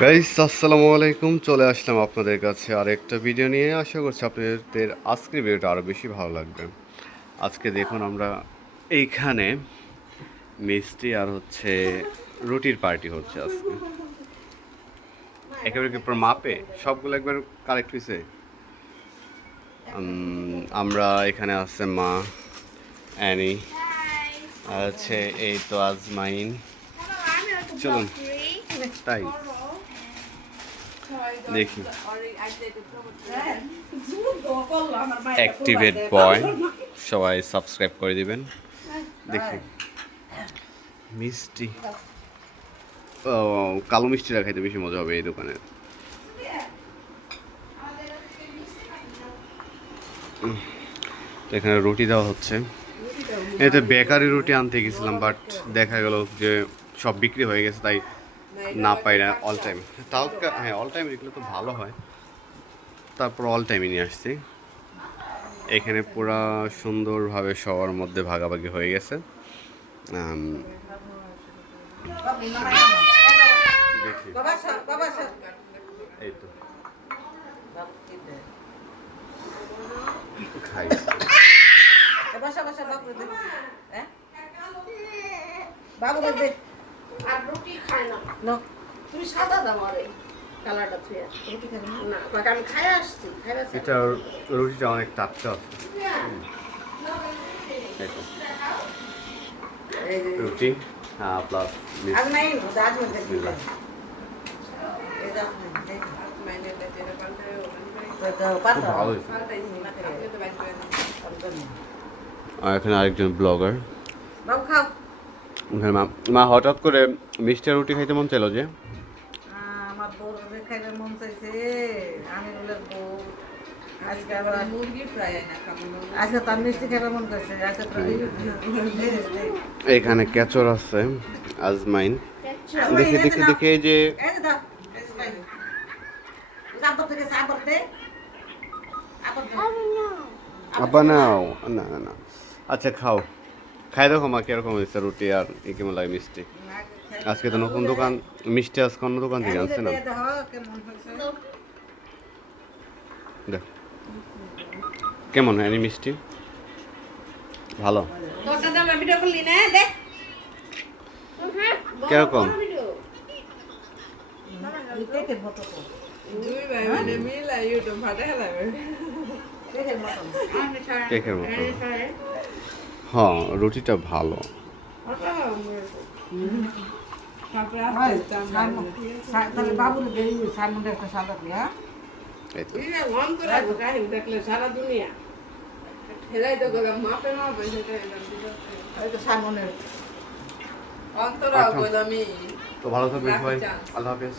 Guys আসসালামু আলাইকুম। চলে আসলাম আপনাদের কাছে আর একটা ভিডিও নিয়ে। আশা করছি আপনাদের আজকের ভিডিওটা আরও বেশি ভালো লাগবে। আজকে দেখুন আমরা এইখানে মিষ্টি আর হচ্ছে রুটির পার্টি হচ্ছে আজকে। একেবারে মাপে? সবগুলো একবার কালেক্ট হয়েছে আমরা এখানে আছে মা, অ্যানি হচ্ছে এই তো আজমাইন। চলুন। তাই। দেখি। অ্যাক্টিভেট বয় সবাই সাবস্ক্রাইব করে দিবেন। দেখি। মিষ্টি। ও, কালো মিষ্টিটা খাইতে বেশি মজা হবে এই দোকানে। এখানে রুটি দেওয়া হচ্ছে। এতে বেকারি রুটি আনতে গেছিলাম বাট দেখা গেল যে সব বিক্রি হয়ে গেছে, তাই না পাই না অল টাইম তাও হ্যাঁ অল টাইম এগুলো তো ভালো হয়। তারপর অল টাইমই নিয়ে আসছি। এখানে পুরা সুন্দরভাবে সবার মধ্যে ভাগাভাগি হয়ে গেছে। দেখি। এই তো খাই বাবু আর রুটি খায় না। নো। তুমি সাদা দাও আরে কালারটা রুটি খাবে না? আমি খাই আসছি খাই আসছি। এটা রুটিটা অনেক টাটকা হ্যাঁ। প্লাস নাই মধ্যে আর এখানে আরেকজন ব্লগার মা মা হঠাৎ করে মিষ্টি রুটি খাইতে মন চাইলো যে? আমার খাইলে মন চাইছে। আমি বলে বউ আজকে আবার মুরগি ফ্রাই না খাব। আজকে তার মিষ্টি খেতে মন করছে আজকে তো এখানে ক্যাচর আছে আজমাইন। দেখে দেখে দেখে এই যে আবার নাও। না না না। আচ্ছা খাও। খাই দেখো মা কীরকম হয়েছে রুটি আর লাগে মিষ্টি? আজকে তো নতুন দোকান মিষ্টি আজকে অন্য দোকান থেকে আনছে না? দেখো। কেমন হয়? মিষ্টি? ভালো। কীরকম? কেকের মতো হ্যাঁ রুটিটা ভালো। তো। আচ্ছা। তো ভালো থাকবেন সবাই। আল্লাহ হাফেজ।